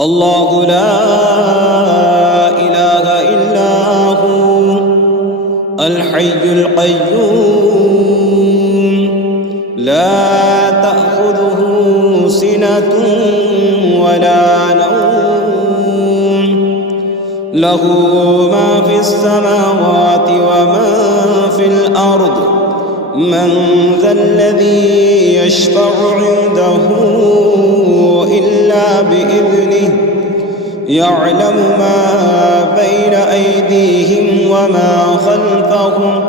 الله لا إله إلا هو الحي القيوم لا تأخذه سنة ولا نوم له ما في السماوات وما في الأرض من ذا الذي يشفع عنده إلا بإذنه يعلم ما بين أيديهم وما خلفهم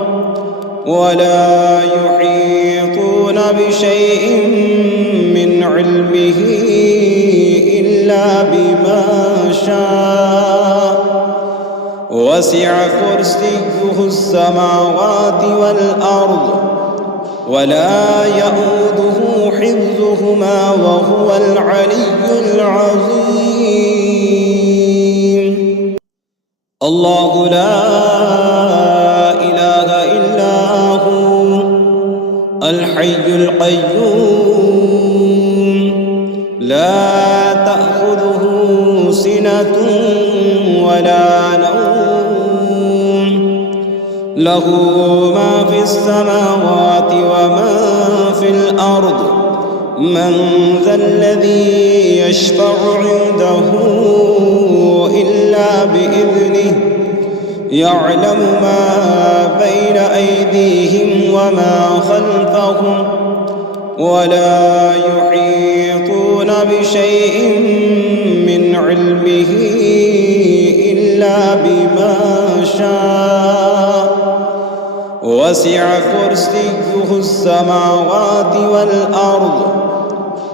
ولا يحيطون بشيء من علمه إلا بما شاء وسع كرسيه السماوات والأرض ولا يئوده حفظهما وهو العلي العظيم. الله لا إله إلا هو الحي القيوم لا تأخذه سنة ولا نوم له ما في السماوات وما في الأرض من ذا الذي يشفع عنده إلا بإذنه يعلم ما بين أيديهم وما خلفهم ولا يحيطون بشيء من علمه إلا بما شاء وسع كرسيه السماوات والأرض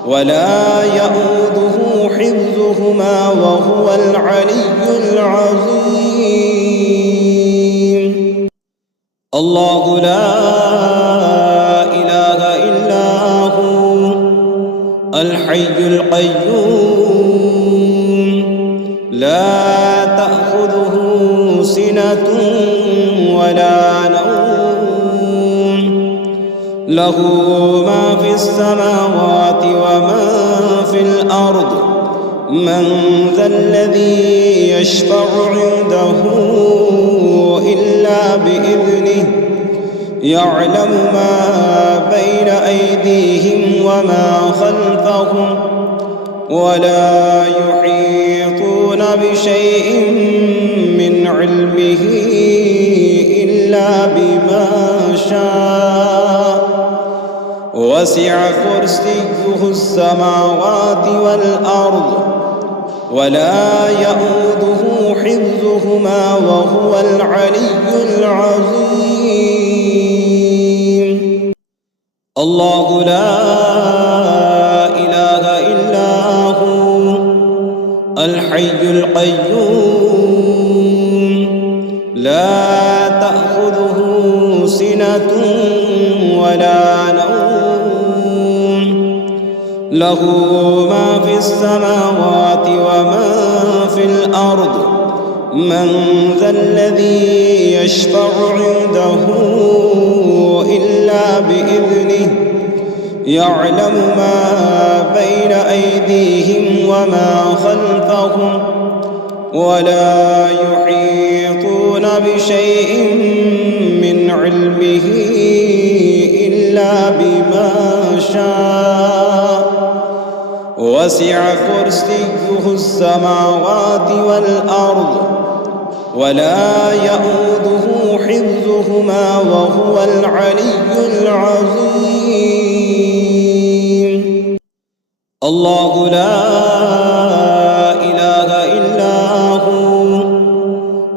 ولا يئوده حفظهما وهو العلي العظيم. الله لا إله إلا هو الحي القيوم لا تأخذه سنة ولا نوم له ما في السماوات وما في الأرض من ذا الذي يشفع عنده إلا بإذنه يعلم ما بين أيديهم وما خلفهم ولا يحيطون بشيء من علمه إلا بما شاء وسع كرسيه السماوات والأرض ولا يئوده حفظهما وهو العلي العظيم. الله لا إله إلا هو الحي القيوم لا تأخذه سنة ولا نوم له ما في السماوات وما في الأرض من ذا الذي يشفع عنده إلا بإذنه يعلم ما بين أيديهم وما خلفهم ولا يحيطون بشيء من علمه إلا بما شاء وسع كرسيه السماوات والأرض ولا يئوده حفظهما وهو العلي العظيم. الله لا إله إلا هو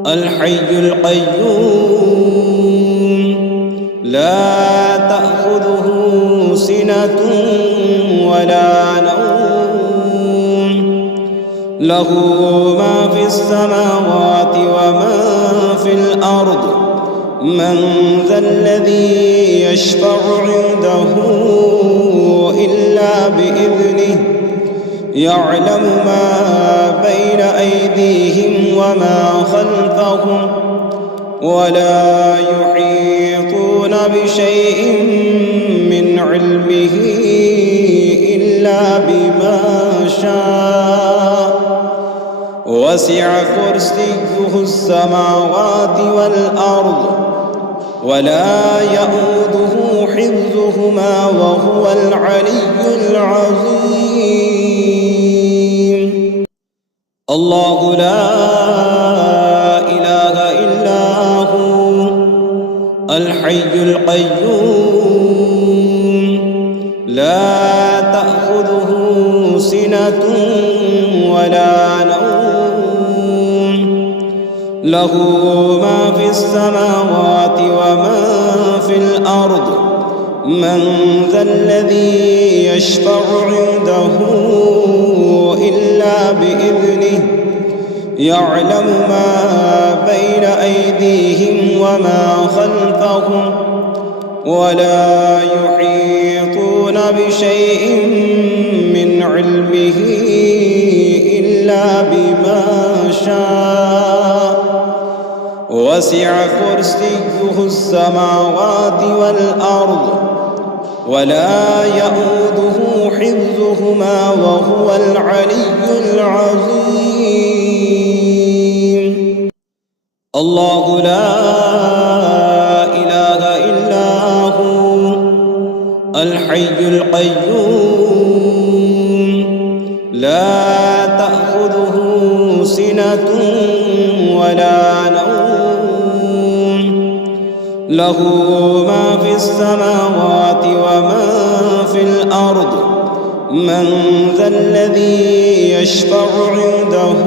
الحي القيوم لا تأخذه سنة ولا نوم له ما في السماوات وما في الأرض من ذا الذي يشفع عنده إلا بإذنه يعلم ما بين أيديهم وما خلفهم ولا يحيطون بشيء من علمه إلا بما شاء وسع كرسيه السماوات والأرض ولا يئوده حفظهما وهو العلي العظيم. الله لا إله إلا هو الحي القيوم لا تأخذه سنة ولا نوم له ما في السماوات وما في الأرض من ذا الذي يشفع عنده إلا بإذنه يعلم ما بين أيديهم وما خلفهم ولا يحيطون بشيء من علمه إلا بما شاء وسع كرسيه السماوات والأرض ولا يئوده حفظهما وهو العلي العظيم. الله لا إله إلا هو الحي القيوم لا تأخذه سنة ولا نوم له ما في السماوات وما في الأرض من ذا الذي يشفع عنده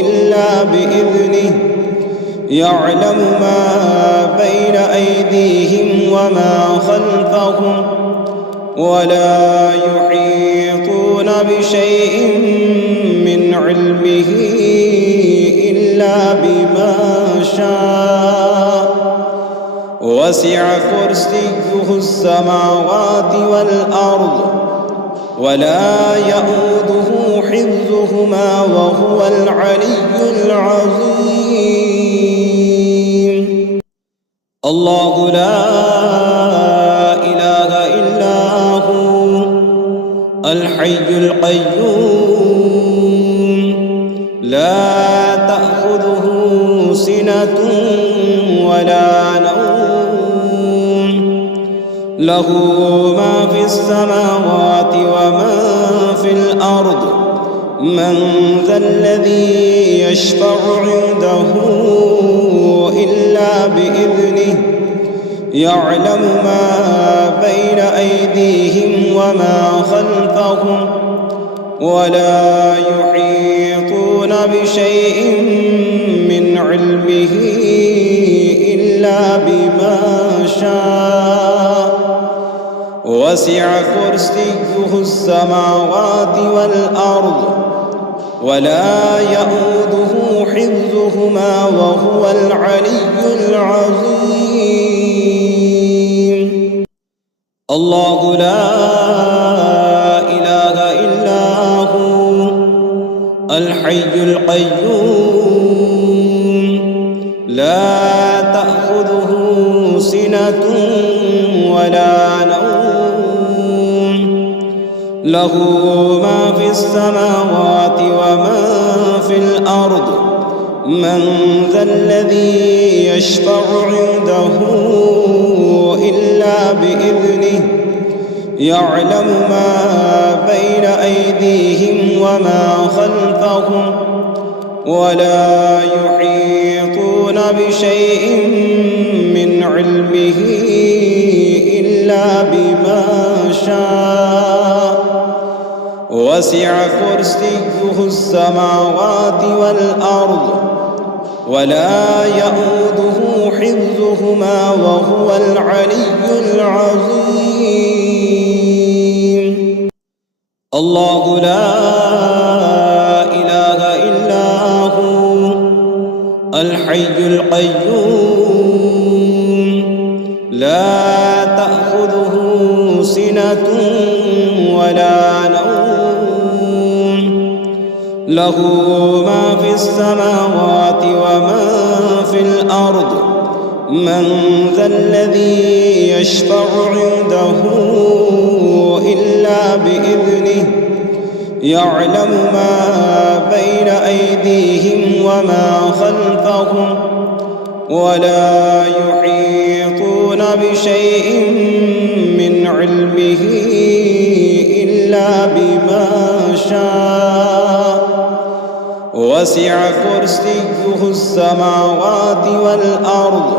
إلا بإذنه يعلم ما بين أيديهم وما خلفهم ولا يحيطون بشيء من علمه إلا بما شاء وسع كرسيه السماوات والأرض ولا يئوده حفظهما وهو العلي العظيم. الله لا إله إلا هو الحي القيوم لا تأخذه سنة ولا نوم له ما في السماوات وما في الأرض من ذا الذي يشفع عنده إلا بإذنه يعلم ما بين أيديهم وما خلفهم ولا يحيطون بشيء من علمه إلا بما شاء وسع كرسيه السماوات والأرض ولا يئوده حفظهما وهو العلي العظيم. الله لا إله إلا هو الحي القيوم لا تأخذه سنة ولا نوم له ما في السماوات وما في الأرض من ذا الذي يشفع عنده إلا بإذنه يعلم ما بين أيديهم وما خلفهم ولا يحيطون بشيء من علمه إلا بما شاء وسع كرسيه السماوات والأرض ولا يئوده حفظهما وهو العلي العظيم. الله لا إله إلا هو الحي القيوم لا تأخذه سنة ولا نوم له ما في السماوات وما في الأرض من ذا الذي يشفع عنده إلا بإذنه يعلم ما بين أيديهم وما خلفهم ولا يحيطون بشيء من علمه إلا بما شاء وسع كرسيه السماوات والأرض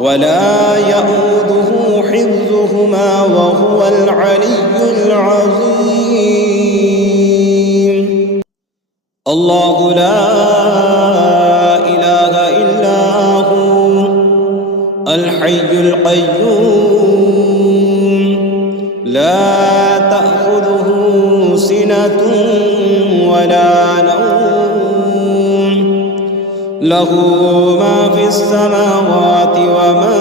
ولا يئوده حفظهما وهو العلي العظيم. الله لا إله إلا هو الحي القيوم لا تأخذه سنة ولا نوم له ما في السماوات وما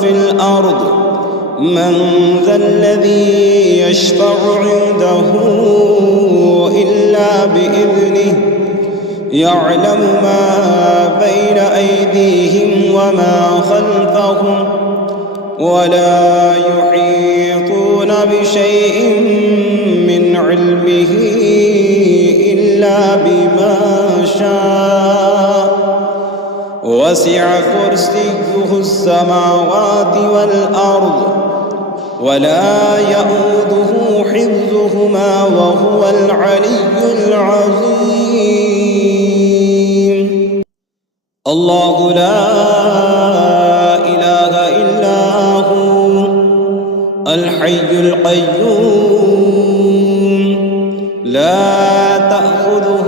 في الأرض من ذا الذي يشفع عنده إلا بإذنه يعلم ما بين أيديهم وما خلفهم ولا يحيطون بشيء من علمه إلا بما شاء وسع كرسيه السماوات والأرض ولا يئوده حفظهما وهو العلي العظيم. الله لا إله إلا هو الحي القيوم لا تأخذه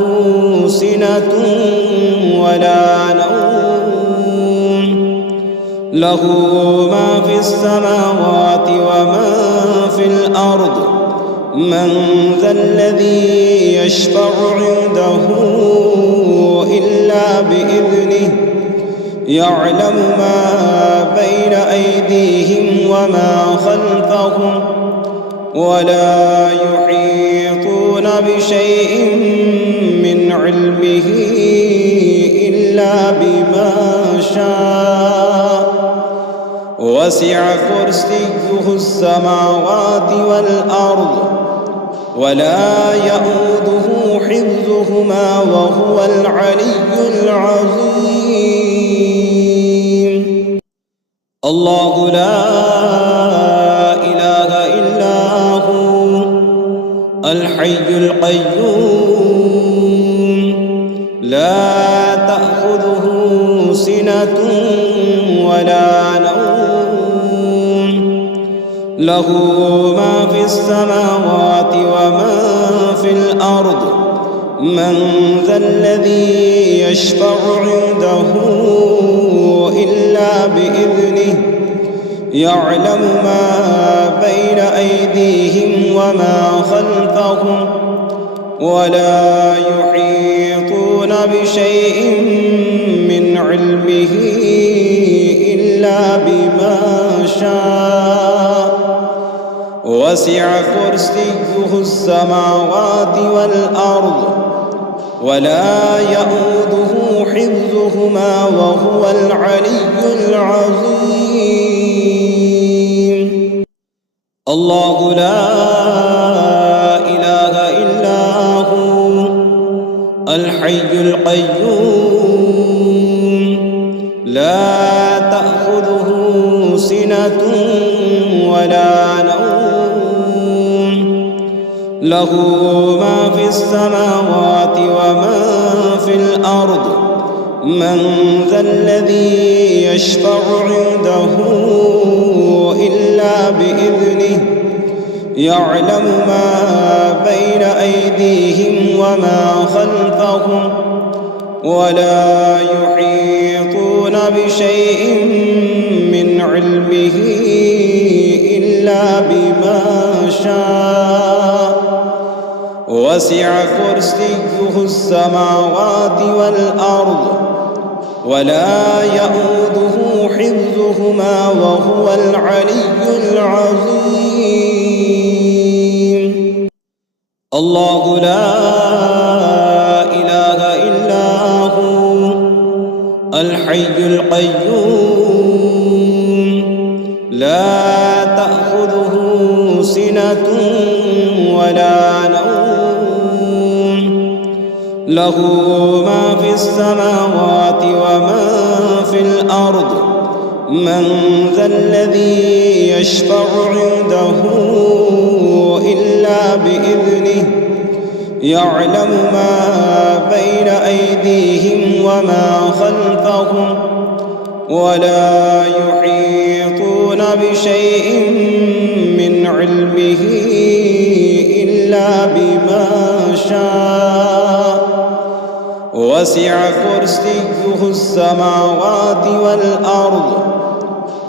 سنة ولا نوم له ما في السماوات وما في الأرض من ذا الذي يشفع عنده إلا بإذنه يعلم ما بين أيديهم وما خلفهم ولا يحيطون بشيء من علمه إلا بما شاء وسع كرسيه السماوات والأرض ولا يئوده حفظهما وهو العلي العظيم. الله لا إله إلا هو الحي القيوم لا تأخذه سنة ولا نوم له ما في السماوات وما في الأرض من ذا الذي يشفع عنده إلا بإذنه يعلم ما بين أيديهم وما خلفهم ولا يحيطون بشيء من علمه إلا بما شاء وسع كرسيه السماوات والأرض ولا يئوده حفظهما وهو العلي العظيم. الله لا إله إلا هو الحي القيوم لا تأخذه سنة ولا نوم له ما في السماوات وما في الأرض من ذا الذي يشفع عنده إلا بإذنه يعلم ما بين أيديهم وما خلفهم ولا يحيطون بشيء من علمه إلا بما شاء وسع كرسيه السماوات والأرض ولا يئوده حفظهما وهو العلي العظيم. الله لا إله إلا هو الحي القيوم لا تأخذه سنة ولا نوم له ما في السماوات وما في الأرض من ذا الذي يشفع عنده إلا بإذنه يعلم ما بين أيديهم وما خلفهم ولا يحيطون بشيء من علمه إلا بما شاء وسع كرسيه السماوات والأرض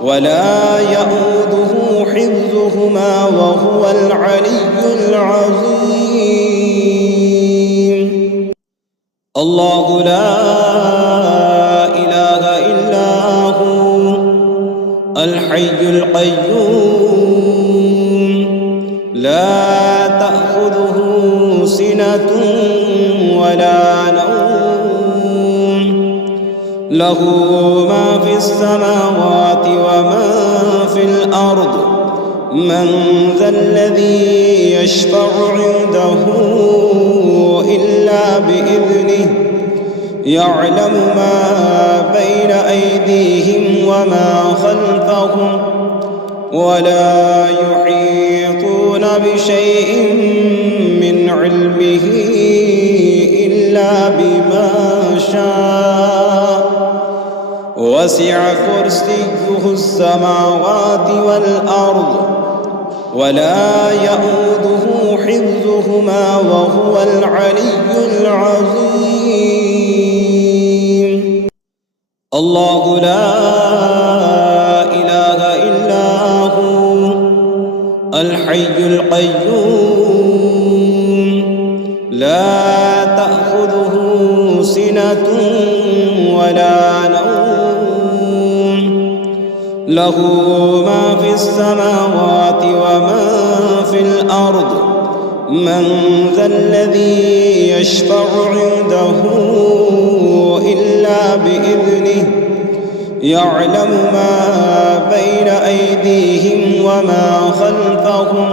ولا يئوده حفظهما وهو العلي العظيم. الله لا إله إلا هو الحي القيوم لا تأخذه سنة ولا نوم له ما في السماوات وما في الأرض من ذا الذي يشفع عنده إلا بإذنه يعلم ما بين أيديهم وما خلفهم ولا يحيطون بشيء من علمه إلا بما شاء وسع كرسيه السماوات والأرض ولا يئوده حفظهما وهو العلي العظيم. الله لا إله إلا هو الحي القيوم لا تأخذه سنة ولا نوم له ما في السماوات وما في الأرض من ذا الذي يشفع عنده إلا بإذنه يعلم ما بين أيديهم وما خلفهم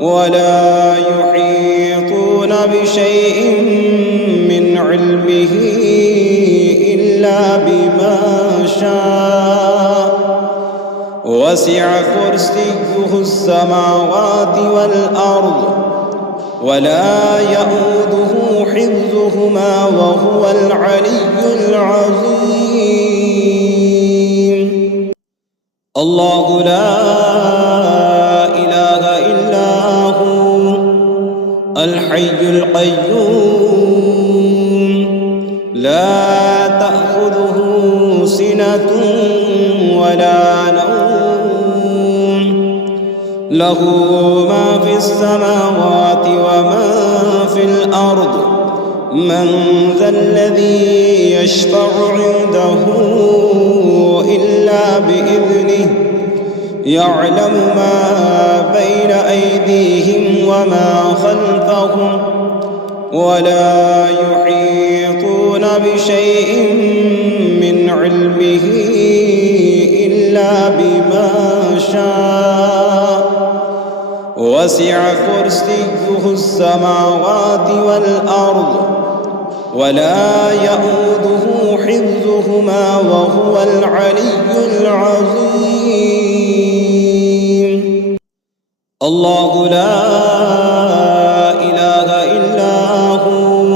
ولا يحيطون بشيء من علمه إلا بما شاء وسع كرسيه السماوات والأرض ولا يئوده حفظهما وهو العلي العظيم. الله لا إله إلا هو الحي القيوم لا تأخذه سنة ولا نوم له ما في السماوات وما في الأرض من ذا الذي يشفع عنده إلا بإذنه يعلم ما بين أيديهم وما خلفهم ولا يحيطون بشيء من علمه إلا بما شاء وسع كرسيه السماوات والأرض ولا يئوده حفظهما وهو العلي العظيم. الله لا إله إلا هو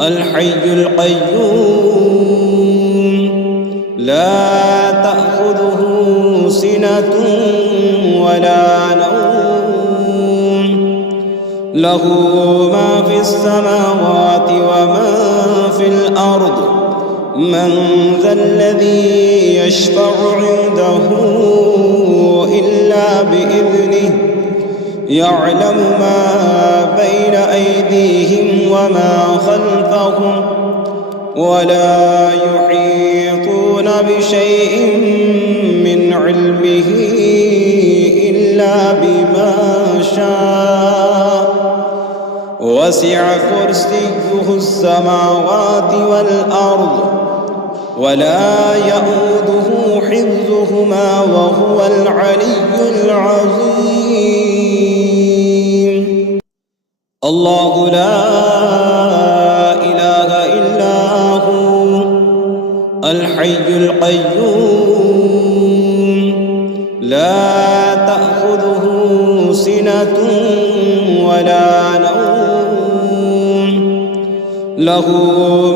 الحي القيوم لا تأخذه سنة ولا نوم له ما في السماوات وما في الأرض من ذا الذي يشفع عنده إلا بإذنه يعلم ما بين أيديهم وما خلفهم ولا يحيطون بشيء من علمه إلا بما شاء وسع كرسيه السماوات والأرض ولا يئوده حفظهما وهو العلي العظيم. الله لا القيوم لا تأخذه سنة ولا نوم له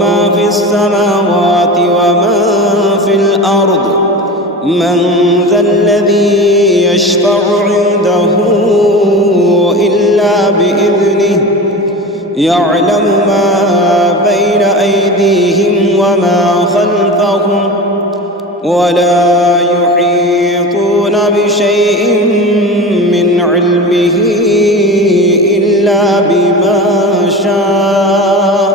ما في السماوات وما في الأرض من ذا الذي يشفع عنده إلا بإذنه يعلم ما بين أيديهم وما خلفهم ولا يحيطون بشيء من علمه إلا بما شاء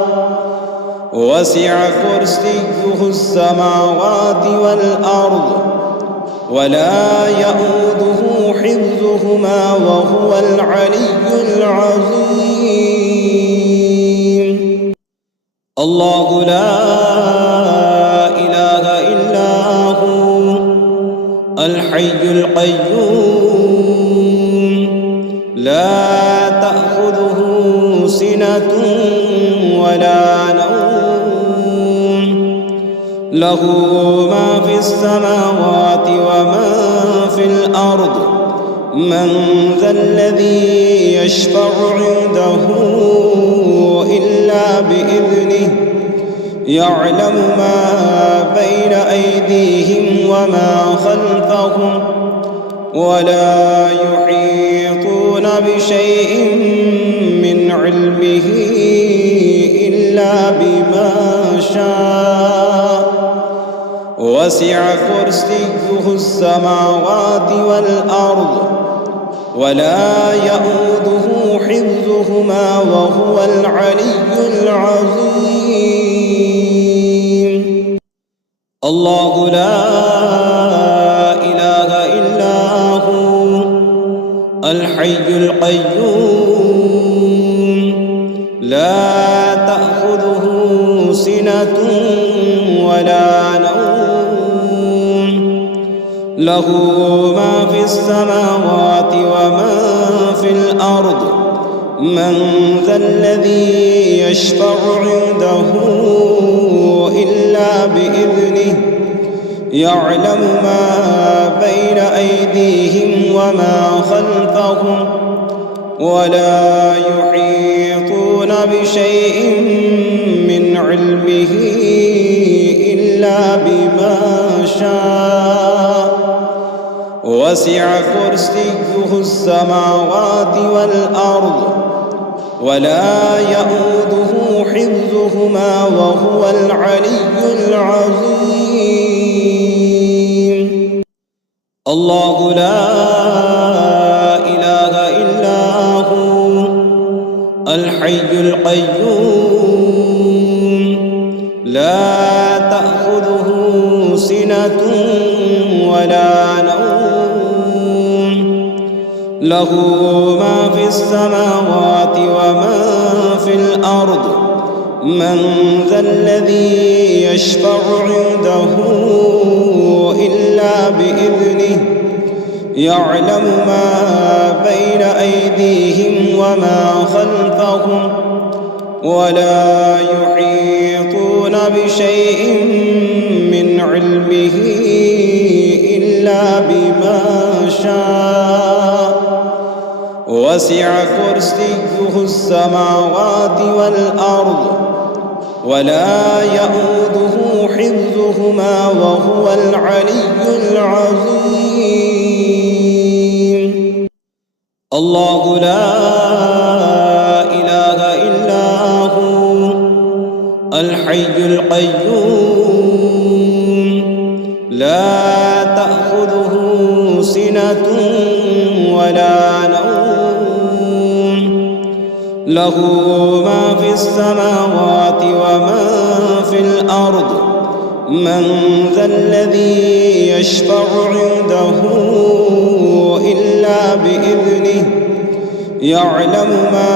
وسع كرسيه السماوات والأرض ولا يؤوده حفظهما وهو العلي العظيم. الله لا إله إلا هو الحي القيوم لا تأخذه سنة ولا نوم له ما في السماوات وما في الأرض من ذا الذي يشفع عنده إلا بإذنه يعلم ما بين أيديهم وما خلفهم ولا يحيطون بشيء من علمه إلا بما شاء وسع كرسيه السماوات والأرض ولا يؤوده حفظهما وهو العلي العظيم. الله لا إله إلا هو الحي القيوم لا تأخذه سنة ولا نوم له ما في السماوات وما في الأرض من ذا الذي يشفع عنده إلا بإذنه يعلم ما بين أيديهم وما خلفهم ولا يحيطون بشيء من علمه إلا بما شاء وسع كرسيه السماوات والأرض ولا يؤوده حفظهما وهو العلي العظيم. الله لا إله إلا هو الحي القيوم لا تأخذه سنة ولا نوم له ما في السماوات وما في الأرض من ذا الذي يشفع عنده إلا بإذنه يعلم ما بين أيديهم وما خلفهم ولا يحيطون بشيء من علمه إلا بما شاء وسع كرسيه السماوات والأرض ولا يؤوده حفظهما وهو العلي العظيم. الله لا إله إلا هو الحي القيوم لا تأخذه سنة ولا نوم له ما في السماوات وما في الأرض من ذا الذي يشفع عنده إلا بإذنه يعلم ما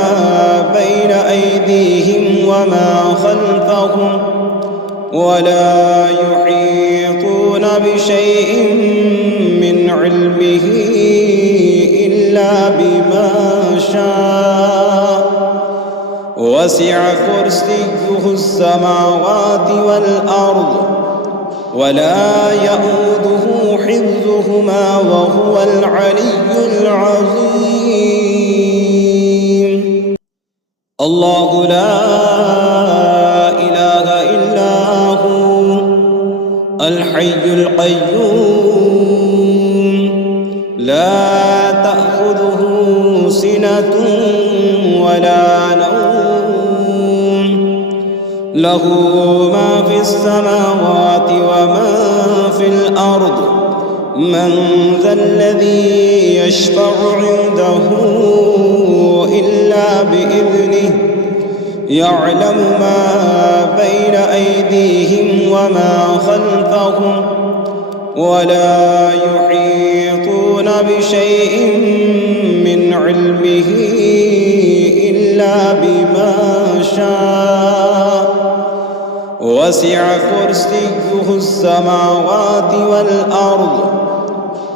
بين أيديهم وما خلفهم ولا يحيطون بشيء من علمه إلا بما شاء وسع كرسيه السماوات والأرض ولا يؤوده حفظهما وهو العلي العظيم. الله لا إله إلا هو الحي القيوم لا تأخذه سنة ولا نوم له ما في السماوات وما في الأرض من ذا الذي يشفع عنده إلا بإذنه يعلم ما بين أيديهم وما خلفهم ولا يحيطون بشيء من علمه إلا بما شاء وسع كرسيه السماوات والأرض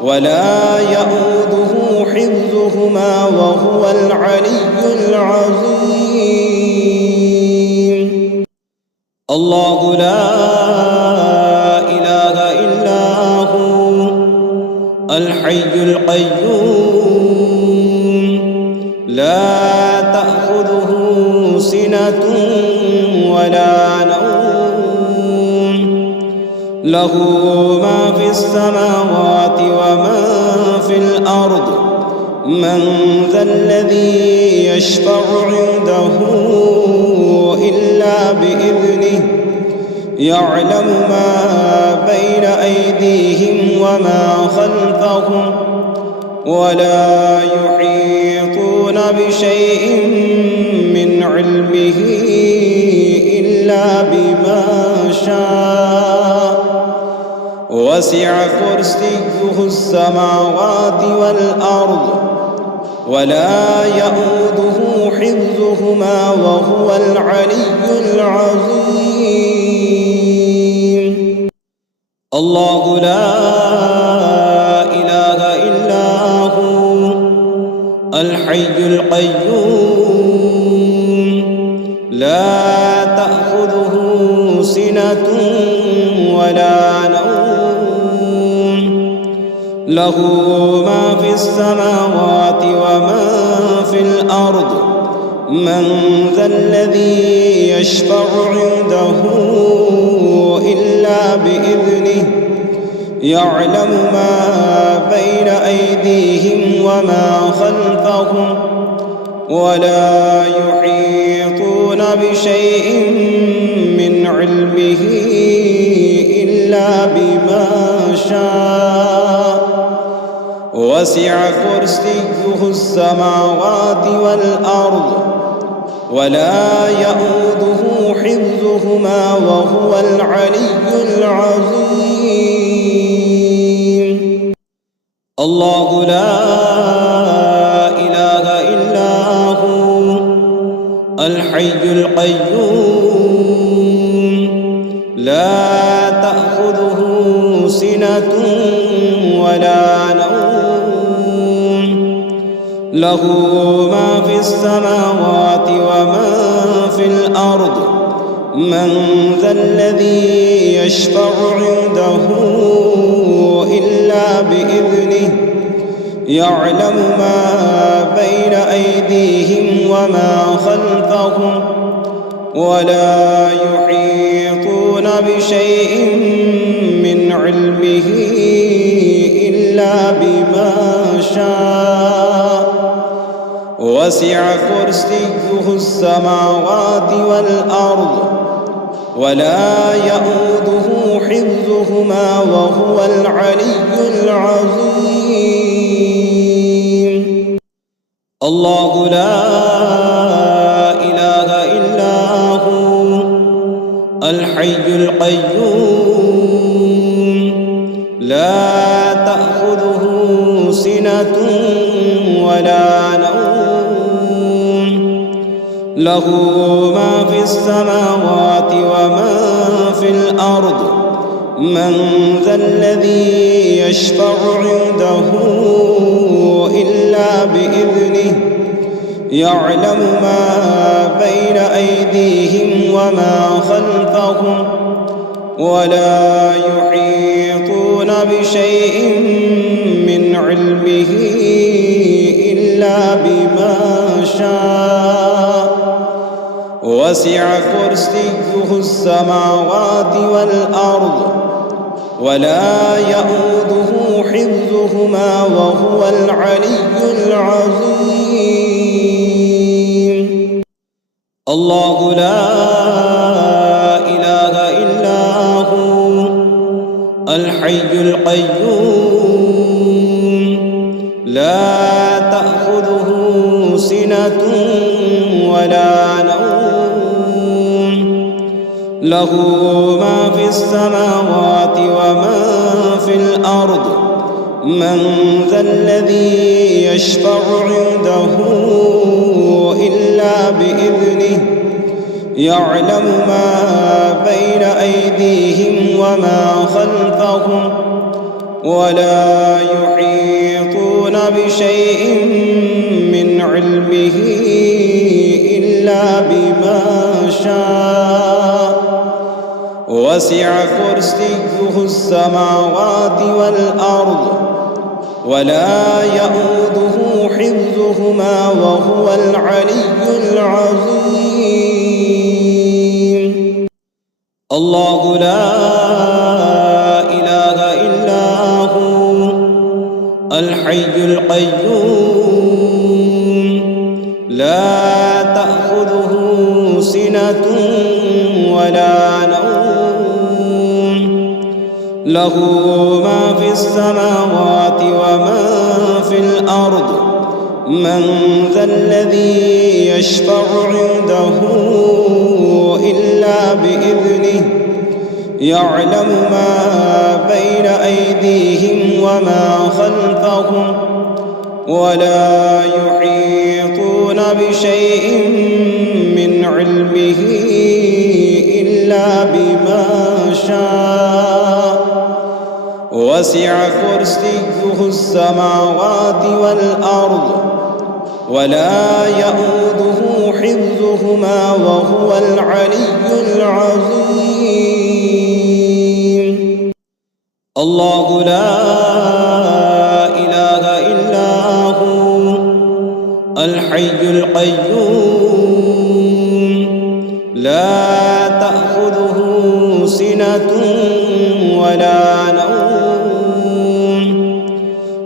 ولا يؤوده حفظهما وهو العلي العظيم. الله لا إله إلا هو الحي القيوم لا تأخذه سنة ولا نوم له ما في السماوات وما في الأرض من ذا الذي يشفع عنده إلا بإذنه يعلم ما بين أيديهم وما خلفهم ولا يحيطون بشيء من علمه إلا بما شاء وسع كرسيه السماوات والأرض ولا يؤوده حفظهما وهو العلي العظيم. الله لا إله إلا هو الحي القيوم لا تأخذه سنة ولا نوم له ما في السماوات وما في الأرض من ذا الذي يشفع عنده إلا بإذنه يعلم ما بين أيديهم وما خلفهم ولا يحيطون بشيء من علمه إلا بما شاء وسع كرسيه السماوات والأرض ولا يؤوده حفظهما وهو العلي العظيم. الله لا إله إلا هو الحي القيوم لا تأخذه سنة ولا نوم له ما في السماوات وما في الأرض من ذا الذي يشفع عنده إلا بإذنه يعلم ما بين أيديهم وما خلفهم ولا يحيطون بشيء من علمه إلا بما شاء وسع كرسيه السماوات والأرض ولا يؤوده حفظهما وهو العلي العظيم. الله لا إله إلا هو الحي القيوم لا تأخذه سنة ولا نوم له ما في السماوات وما في الأرض من ذا الذي يشفع عنده إلا بإذنه يعلم ما بين أيديهم وما خلفهم ولا يحيطون بشيء من علمه إلا بما شاء. وسع كرسيه السماوات والأرض ولا يئوده حفظهما وهو العلي العظيم. الله لا إله إلا هو الحي القيوم لا تأخذه سنة ولا نوم له ما في السماوات وما في الأرض من ذا الذي يشفع عنده إلا بإذنه يعلم ما بين أيديهم وما خلفهم ولا يحيطون بشيء من علمه إلا بما شاء. وسع كرسيه السماوات والأرض ولا يئوده حفظهما وهو العلي العظيم. الله لا إله إلا هو الحي القيوم لا تأخذه سنة ولا نوم له ما في السماوات وما في الأرض من ذا الذي يشفع عنده إلا بإذنه يعلم ما بين أيديهم وما خلفهم ولا يحيطون بشيء من علمه إلا بما شاء. وسع كرسيه السماوات والأرض ولا يئوده حفظهما وهو العلي العظيم. الله لا إله إلا هو الحي القيوم لا تأخذه سنة ولا نوم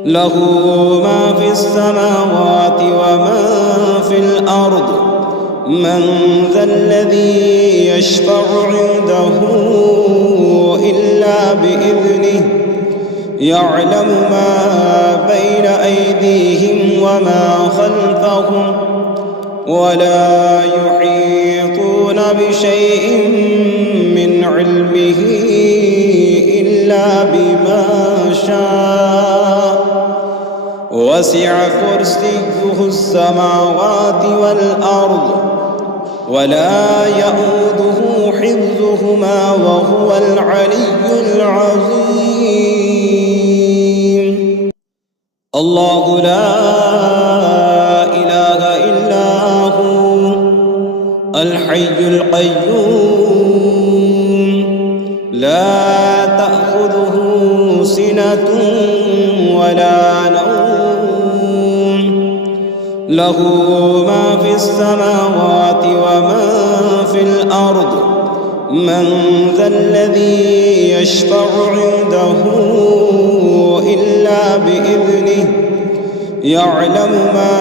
له ما في السماوات وما في الأرض من ذا الذي يشفع عنده إلا بإذنه يعلم ما بين أيديهم وما خلفهم ولا يحيطون بشيء من علمه إلا بما شاء. وسع كرسيه السماوات والأرض ولا يئوده حفظهما وهو العلي العظيم. الله لا إله إلا هو الحي القيوم لا تأخذه سنة ولا نوم له ما في السماوات وما في الأرض من ذا الذي يشفع عنده إلا بإذنه يعلم ما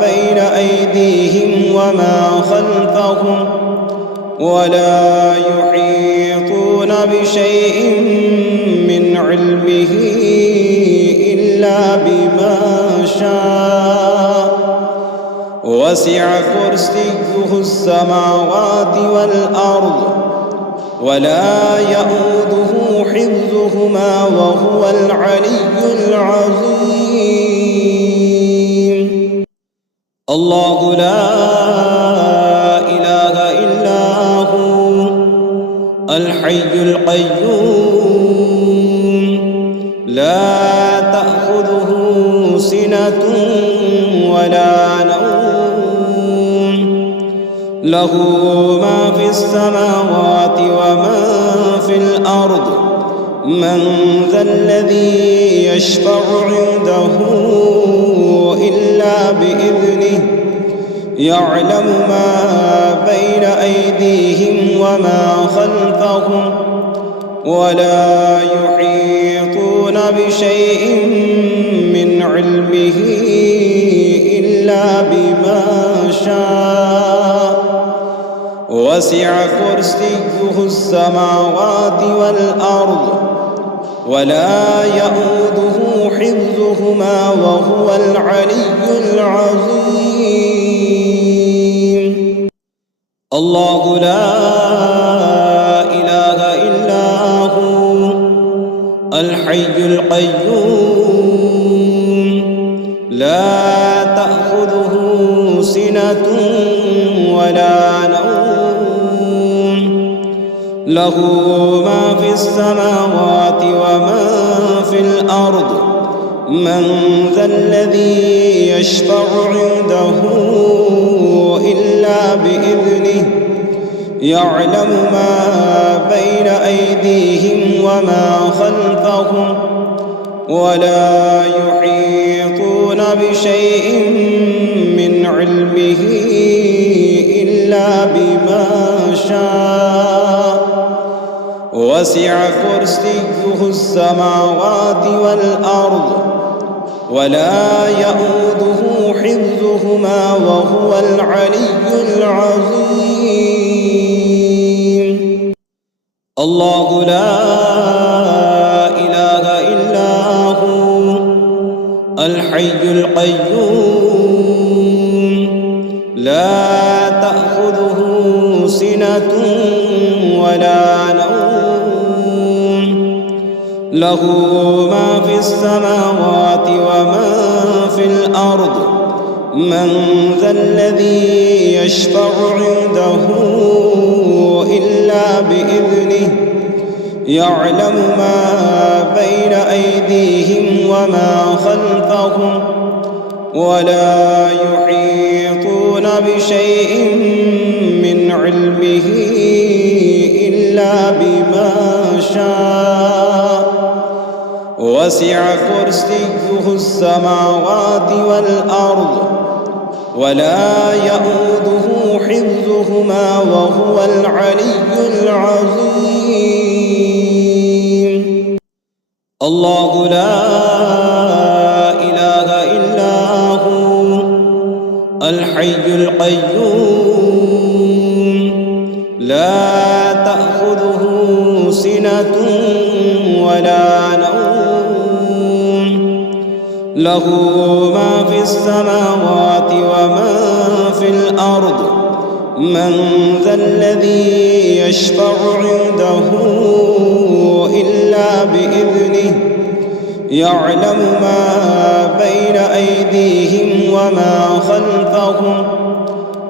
بين أيديهم وما خلفهم ولا يحيطون بشيء من علمه إلا بما شاء. وسع كرسيه السماوات والأرض ولا يئوده حفظهما وهو العلي العظيم. الله لا إله إلا هو الحي القيوم لا تأخذه سنة ولا نوم له ما في السماوات وما في الأرض. من ذا الذي يشفع عنده إلا بإذنه. يعلم ما بين أيديهم وما خلفهم ولا يحيطون بشيء من علمه إلا بما شاء. وسع كرسيه السماوات والأرض ولا يئوده حفظهما وهو العلي العظيم. الله لا إله إلا هو الحي القيوم لا تأخذه سنة ولا نوم. له ما في السماوات وما في الأرض. من ذا الذي يشفع عنده إلا بإذنه. يعلم ما بين أيديهم وما خلفهم ولا يحيطون بشيء من علمه إلا بما شاء. وسع كرسيه السماوات والأرض ولا يئوده حفظهما وهو العلي العظيم. الله لا إله إلا هو الحي القيوم لا تأخذه سنة ولا نوم. له ما في السماوات وما في الأرض. من ذا الذي يشفع عنده إلا بإذنه. يعلم ما بين أيديهم وما خلفهم ولا يحيطون بشيء من علمه إلا بما شاء. وسع كرسيه السماوات والأرض ولا يئوده حفظهما وهو العلي العظيم. الله لا إله إلا هو الحي القيوم لا تأخذه سنة ولا نوم. له ما في السماوات وما في الأرض. من ذا الذي يشفع عنده إلا بإذنه. يعلم ما بين أيديهم وما خلفهم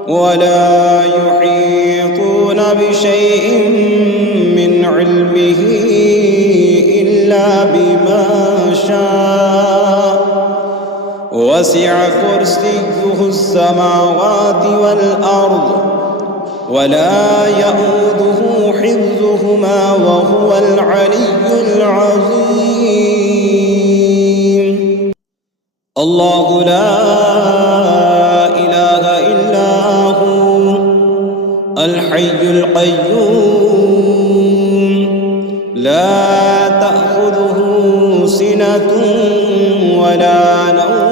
ولا يحيطون بشيء من علمه إلا بما شاء. وسع كرسيه السماوات والأرض ولا يئوده حفظهما وهو العلي العظيم. الله لا إله إلا هو الحي القيوم لا تأخذه سنة ولا نوم.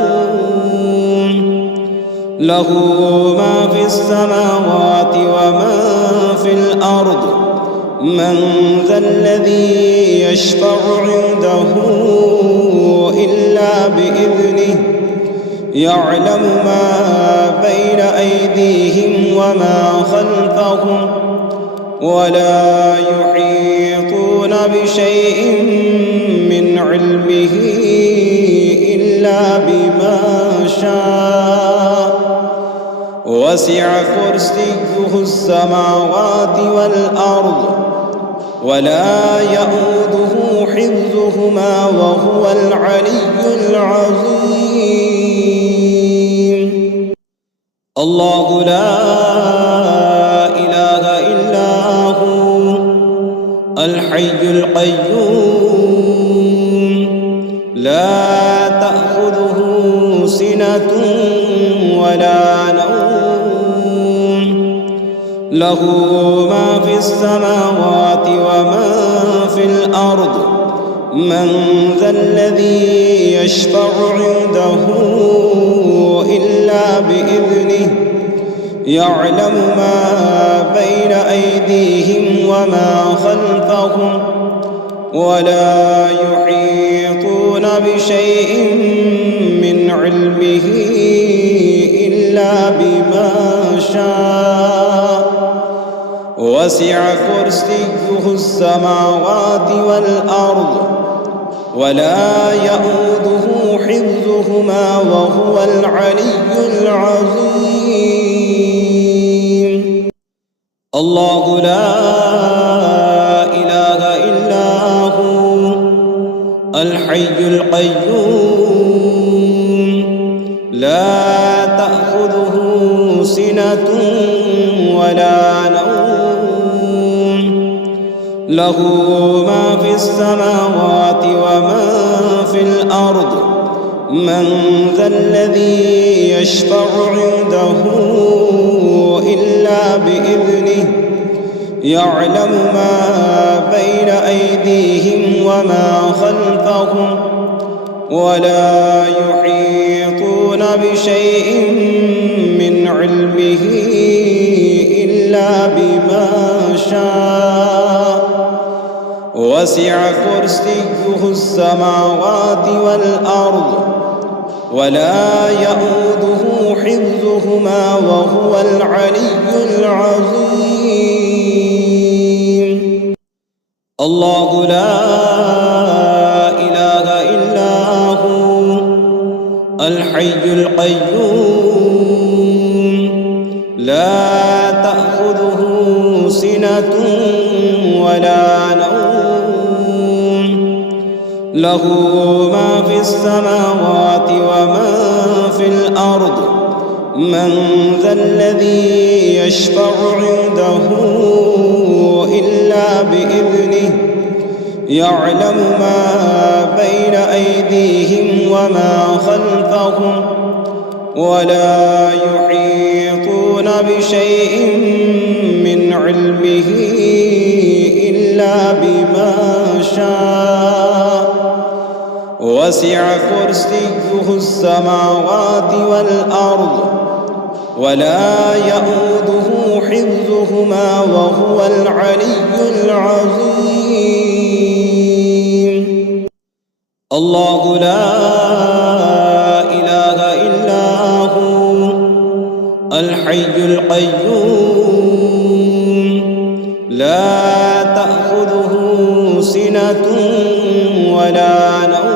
له ما في السماوات وما في الأرض. من ذا الذي يشفع عنده إلا بإذنه. يعلم ما بين أيديهم وما خلفهم ولا يحيطون بشيء من علمه إلا بما شاء. وسع كرسيه السماوات والأرض ولا يئوده حفظهما وهو العلي العظيم. الله لا الحي القيوم لا تأخذه سنة ولا نوم له ما في السماوات وما في الأرض من ذا الذي يشفع عنده إلا بإذنه يعلم ما بين أيديهم وما خلفهم ولا يحيطون بشيء من علمه إلا بما شاء وسع كرسيه السماوات والأرض ولا يؤوده حفظهما وهو العلي العظيم الله لا إله إلا هو الحي القيوم لا تأخذه سنة ولا نوم له ما في السماوات وما في الأرض من ذا الذي يشفع عنده إلا بإذنه يعلم ما بين أيديهم وما خلفهم ولا يحيطون بشيء من علمه إلا بما شاء وسع كرسيه السماوات والأرض ولا يؤوده حفظهما وهو العلي العظيم الله لا إله إلا هو الحي القيوم لا تأخذه سنة ولا نوم له ما في السماوات وما في الأرض من ذا الذي يشفع عنده إلا بإذنه يعلم ما بين أيديهم وما خلفهم ولا يحيطون بشيء من علمه إلا بما شاء وسع كرسيه السماوات والأرض ولا يؤوده حفظهما وهو العلي العظيم الله لا إله إلا هو الحي القيوم لا تأخذه سنة ولا نوم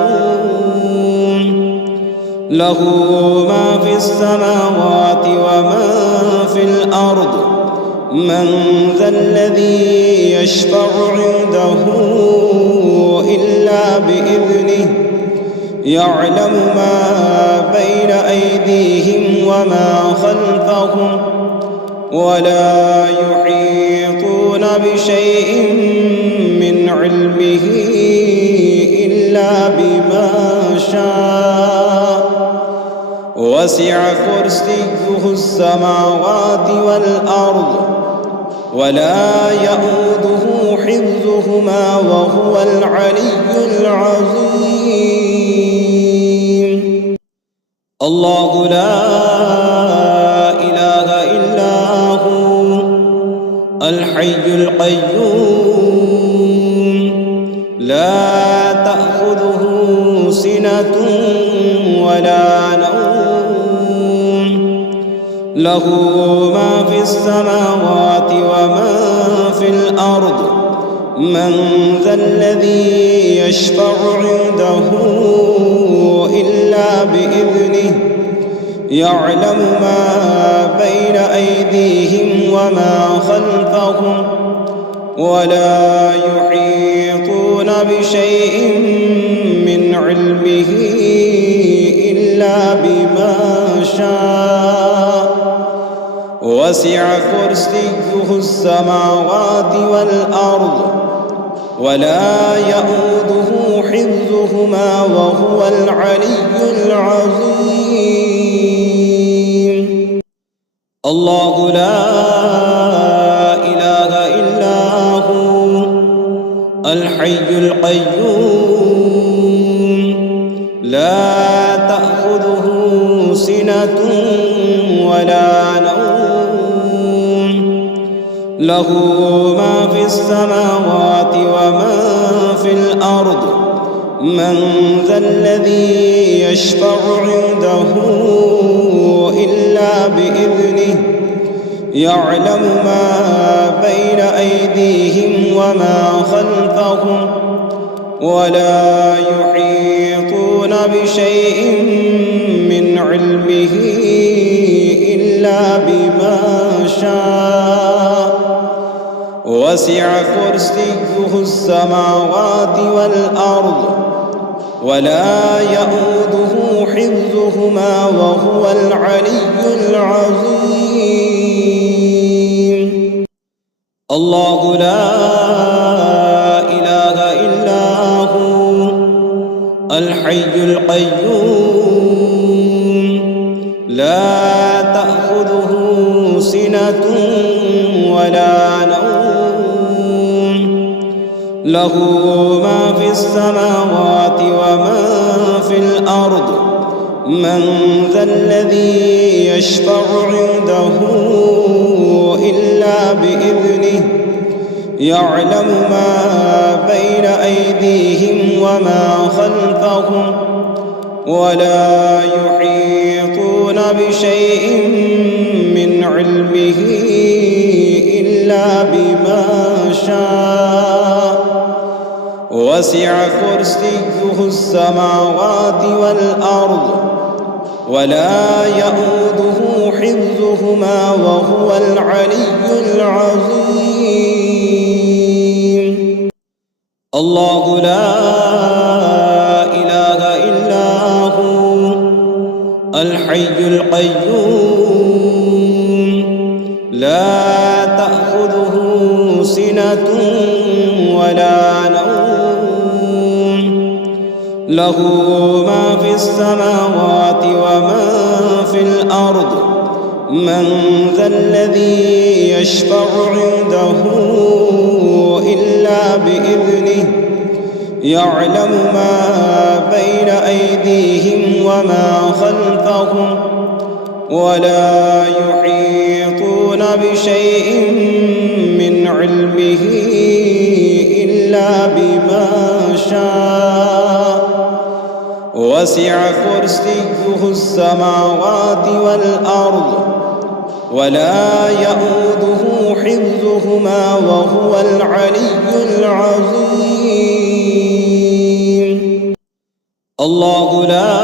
له ما في السماوات وما في الأرض من ذا الذي يشفع عنده إلا بإذنه يعلم ما بين أيديهم وما خلفهم ولا يحيطون بشيء من علمه إلا بما شاء وسع كرسيه السماوات والأرض ولا يؤوده حفظهما وهو العلي العظيم الله لا إله إلا هو الحي القيوم لا تأخذه سنة ولا نوم له ما في السماوات وما في الأرض من ذا الذي يشفع عنده إلا بإذنه يعلم ما بين أيديهم وما خلفهم ولا يحيطون بشيء من علمه إلا بما شاء وسع كرسيه السماوات والأرض ولا يؤوده حفظهما وهو العلي العظيم. الله لا إله إلا هو الحي القيوم لا تأخذه سنة ولا نوم له ما في السماوات وما في الأرض من ذا الذي يشفع عنده إلا بإذنه يعلم ما بين أيديهم وما خلفهم ولا يحيطون بشيء من علمه إلا بما شاء وسع كرسيه السماوات والأرض ولا يؤوده حفظهما وهو العلي العظيم. الله لا إله إلا هو الحي القيوم لا تأخذه سنة ولا نوم له ما في السماوات وما في الأرض من ذا الذي يشفع عنده إلا بإذنه يعلم ما بين أيديهم وما خلفهم ولا يحيطون بشيء من علمه إلا بما شاء وسع كرسيه السماوات والأرض ولا يؤوده حفظهما وهو العلي العظيم. الله لا إله إلا هو الحي القيوم لا تأخذه سنة ولا نوم له ما في السماوات وما في الأرض من ذا الذي يشفع عنده إلا بإذنه يعلم ما بين أيديهم وما خلفهم ولا يحيطون بشيء من علمه إلا بما شاء وسع كرسيه السماوات والأرض ولا يؤوده حفظهما وهو العلي العظيم. الله لا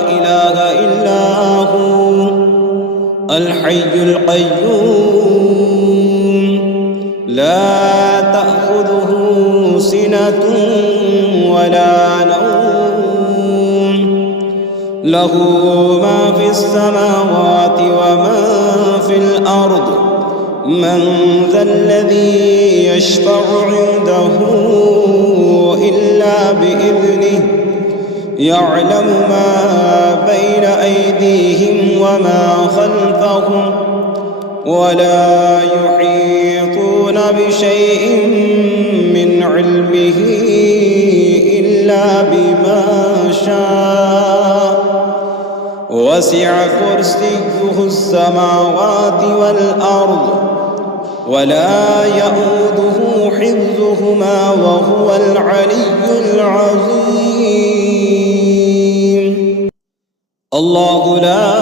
إله إلا هو الحي القيوم لا تأخذه سنة ولا نوم له ما في السماوات وما في الأرض من ذا الذي يشفع عنده إلا بإذنه يعلم ما بين أيديهم وما خلفهم ولا يحيطون بشيء من علمه إلا بما شاء وسع كرسيه السماوات والأرض ولا يؤوده حفظهما وهو العلي العظيم. الله لا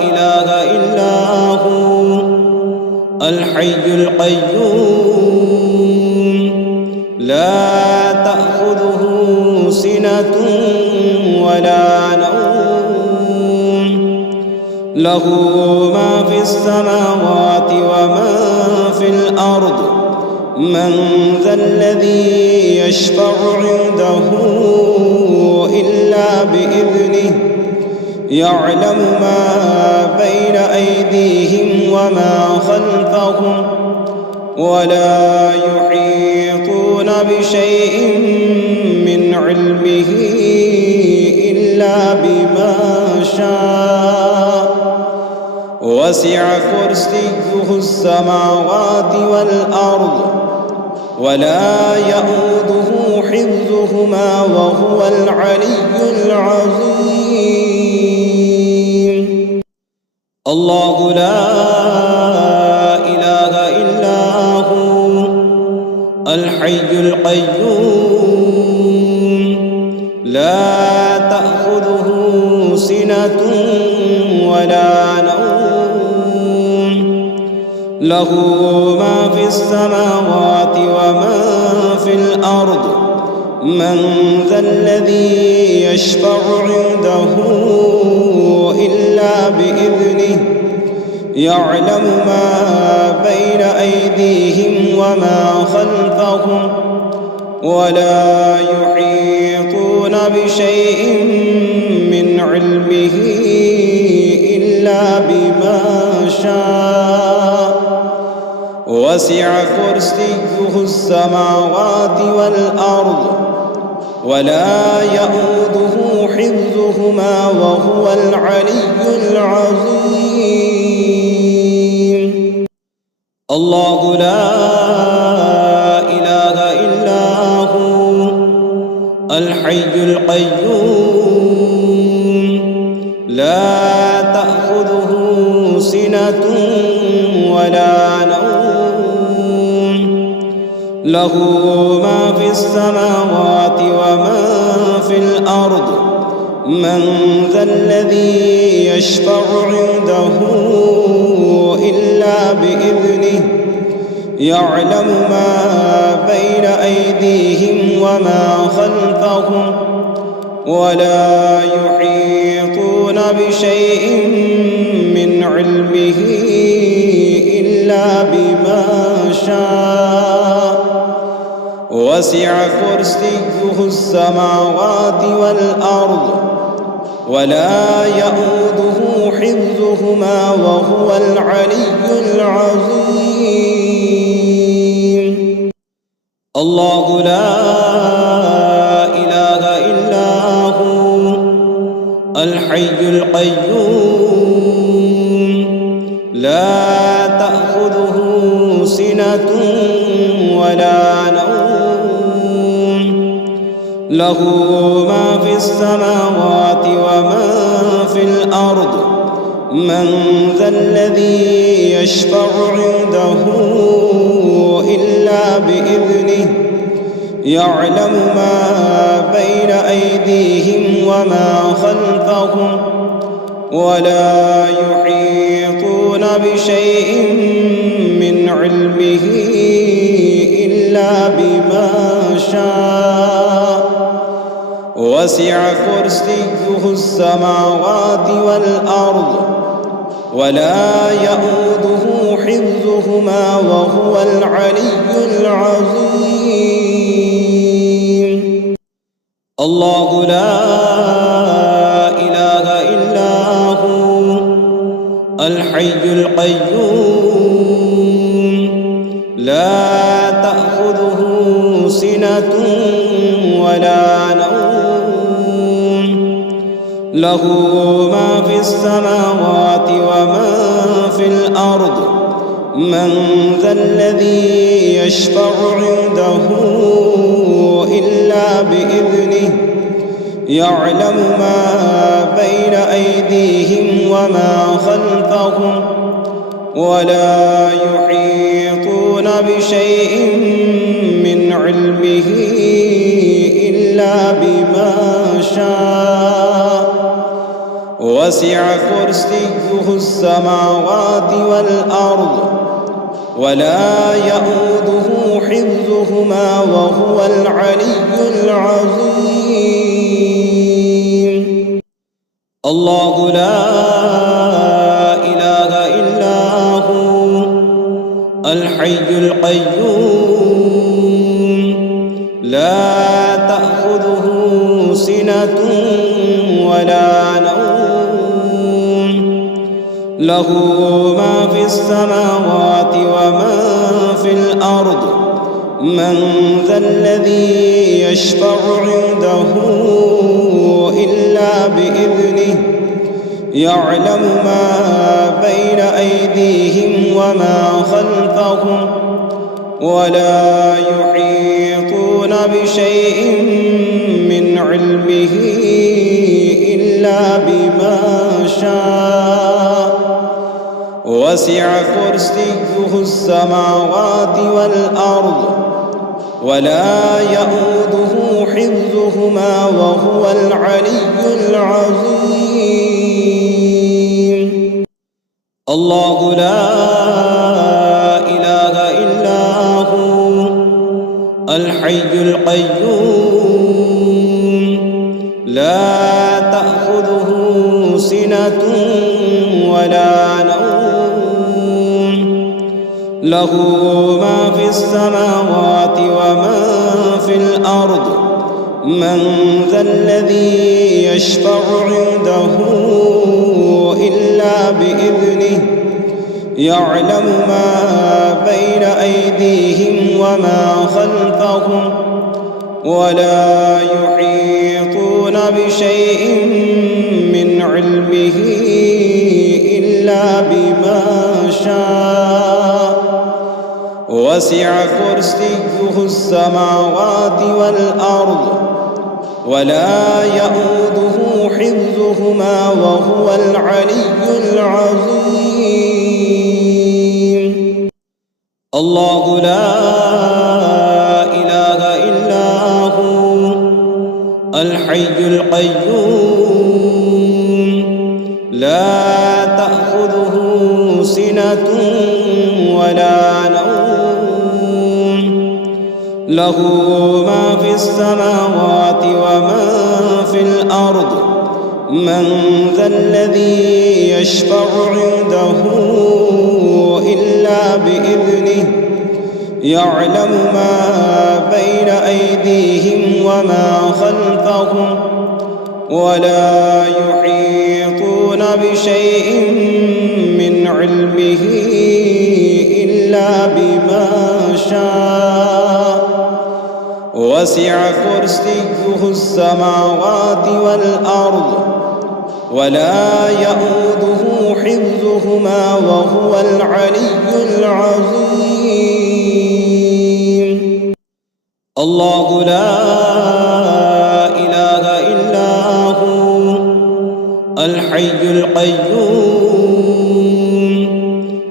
إله إلا هو الحي القيوم لا تأخذه سنة ولا نوم له ما في السماوات وما في الأرض من ذا الذي يشفع عنده إلا بإذنه يعلم ما بين أيديهم وما خلفهم ولا يحيطون بشيء من علمه إلا بما شاء. وسع كرسيه السماوات والأرض ولا يئوده حفظهما وهو العلي العظيم. الله لا إله إلا هو الحي القيوم لا تأخذه سنة ولا نوم، له ما في السماوات وما في الأرض. من ذا الذي يشفع عنده إلا بإذنه، يعلم ما بين أيديهم وما خلفهم، ولا يحيطون بشيء من علمه إلا بما شاء. وسع كرسيه السماوات والأرض ولا يئوده حفظهما وهو العلي العظيم. الله لا إله إلا هو الحي القيوم لا تأخذه سنة ولا نوم، له ما في السماوات وما في الأرض. من ذا الذي يشفع عنده إلا بإذنه، يعلم ما بين أيديهم وما خلفهم، ولا يحيطون بشيء من علمه إلا بما شاء. وسع كرسيه السماوات والأرض ولا يئوده حفظهما وهو العلي العظيم. الله لا إله إلا هو الحي القيوم لا تأخذه سنة ولا نوم، له ما في السماوات وما في الأرض. من ذا الذي يشفع عنده إلا بإذنه، يعلم ما بين أيديهم وما خلفهم، ولا يحيطون بشيء من علمه إلا بما شاء. وسع كرسيه السماوات والأرض ولا يئوده حفظهما وهو العلي العظيم. الله لا إله إلا هو الحي القيوم لا تأخذه سنة ولا نوم، له ما في السماوات وما في الأرض. من ذا الذي يشفع عنده إلا بإذنه، يعلم ما بين أيديهم وما خلفهم، ولا يحيطون بشيء من علمه إلا بما شاء. وسع كرسيه السماوات والأرض ولا يئوده حفظهما وهو العلي العظيم. الله لا إله إلا هو الحي القيوم لا تأخذه سنة ولا نوم، له ما في السماوات وما في الأرض. الأرض من ذا الذي يشفع عنده إلا بإذنه يعلم ما بين أيديهم وما خلفهم ولا يحيطون بشيء من علمه إلا بما شاء وسع كرسيه السماوات والأرض ولا يئوده حفظهما وهو العلي العظيم. الله لا إله إلا هو الحي القيوم لا تأخذه سنة ولا نوم له ما في السماوات وما في الأرض من ذا الذي يشفع عنده إلا بإذنه يعلم ما بين أيديهم وما خلفهم ولا يحيطون بشيء من علمه إلا بما شاء وسع كرسيه السماوات والأرض ولا يئوده حفظهما وهو العلي العظيم. الله لا إله إلا هو الحي القيوم لا تأخذه سنة ولا نوم له ما في السماوات وما في الأرض من ذا الذي يشفع عنده إلا بإذنه يعلم ما بين أيديهم وما خلفهم ولا يحيطون بشيء من علمه إلا بما شاء وسع كرسيه السماوات والأرض ولا يئوده حفظهما وهو العلي العظيم. الله لا إله إلا هو الحي القيوم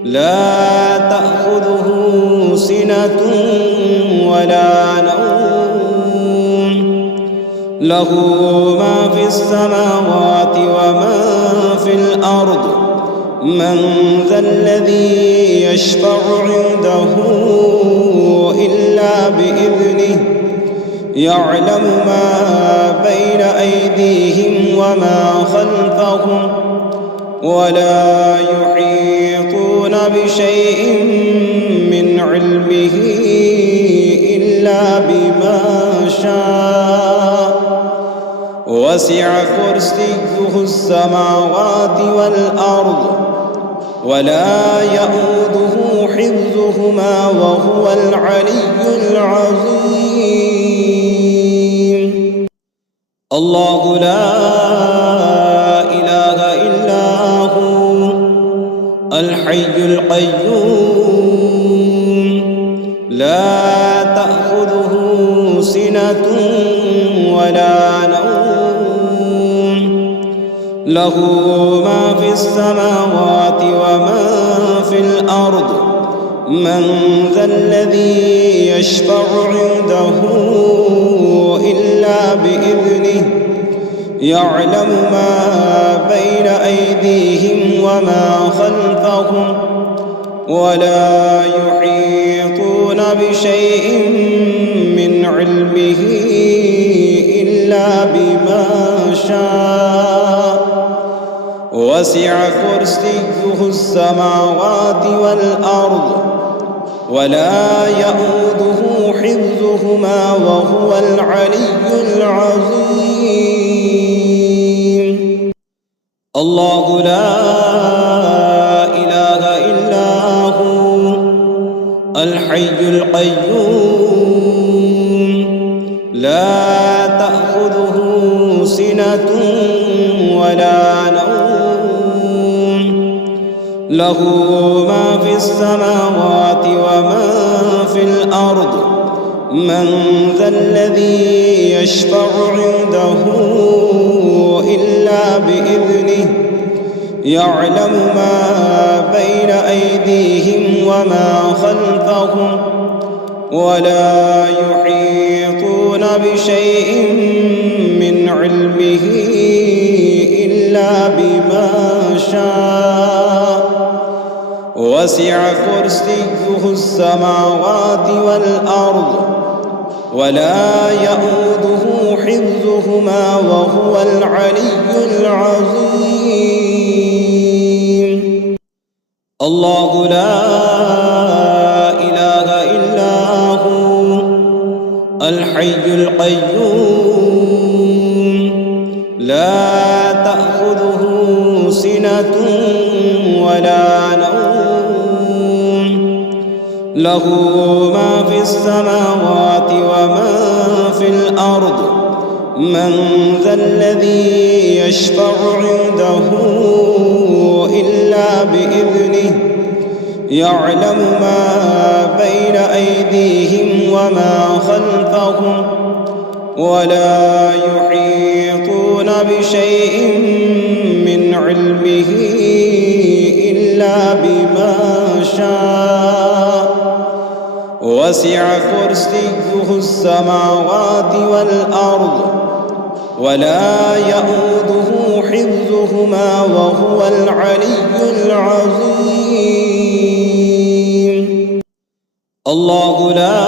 لا تأخذه سنة ولا نوم له ما في السماوات وما في الأرض من ذا الذي يشفع عنده إلا بإذنه يعلم ما بين أيديهم وما خلفهم ولا يحيطون بشيء من علمه إلا بما شاء وسع كرسيه السماوات والأرض ولا يئوده حفظهما وهو العلي العظيم. الله لا إله إلا هو الحي القيوم لا تأخذه سنة ولا نوم له ما في السماوات وما في الأرض من ذا الذي يشفع عنده إلا بإذنه يعلم ما بين أيديهم وما خلفهم ولا يحيطون بشيء من علمه إلا بما شاء وسع كرسيه السماوات والأرض ولا يئوده حفظهما وهو العلي العظيم. الله لا إله إلا هو الحي القيوم لا تأخذه سنة ولا نوم له ما في السماوات وما في الأرض من ذا الذي يشفع عنده إلا بإذنه يعلم ما بين أيديهم وما خلفهم ولا يحيطون بشيء من علمه إلا بما شاء وسع كرسيه السماوات والأرض ولا يؤوده حفظهما وهو العلي العظيم. الله لا إله إلا هو الحي القيوم لا تأخذه سنة ولا نوم له ما في السماوات وما في الأرض من ذا الذي يشفع عنده إلا بإذنه يعلم ما بين أيديهم وما خلفهم ولا يحيطون بشيء من علمه إلا بما شاء وسع كرسيه السماوات والأرض ولا يؤوده حفظهما وهو العلي العظيم. الله لا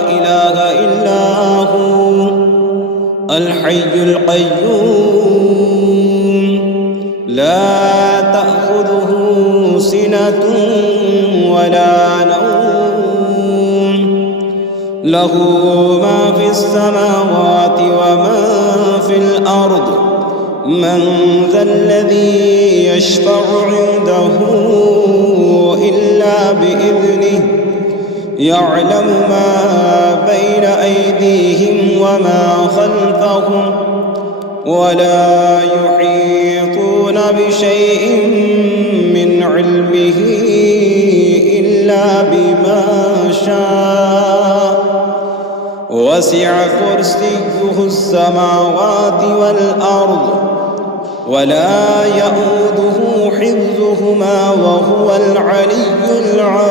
إله إلا هو الحي القيوم لا تأخذه سنة ولا نوم له ما في السماوات وما في الأرض من ذا الذي يشفع عنده إلا بإذنه يعلم ما بين أيديهم وما خلفهم ولا يحيطون بشيء من علمه إلا بما شاء وسع كرسيه السماوات والأرض ولا يؤوده حفظهما وهو العلي العظيم.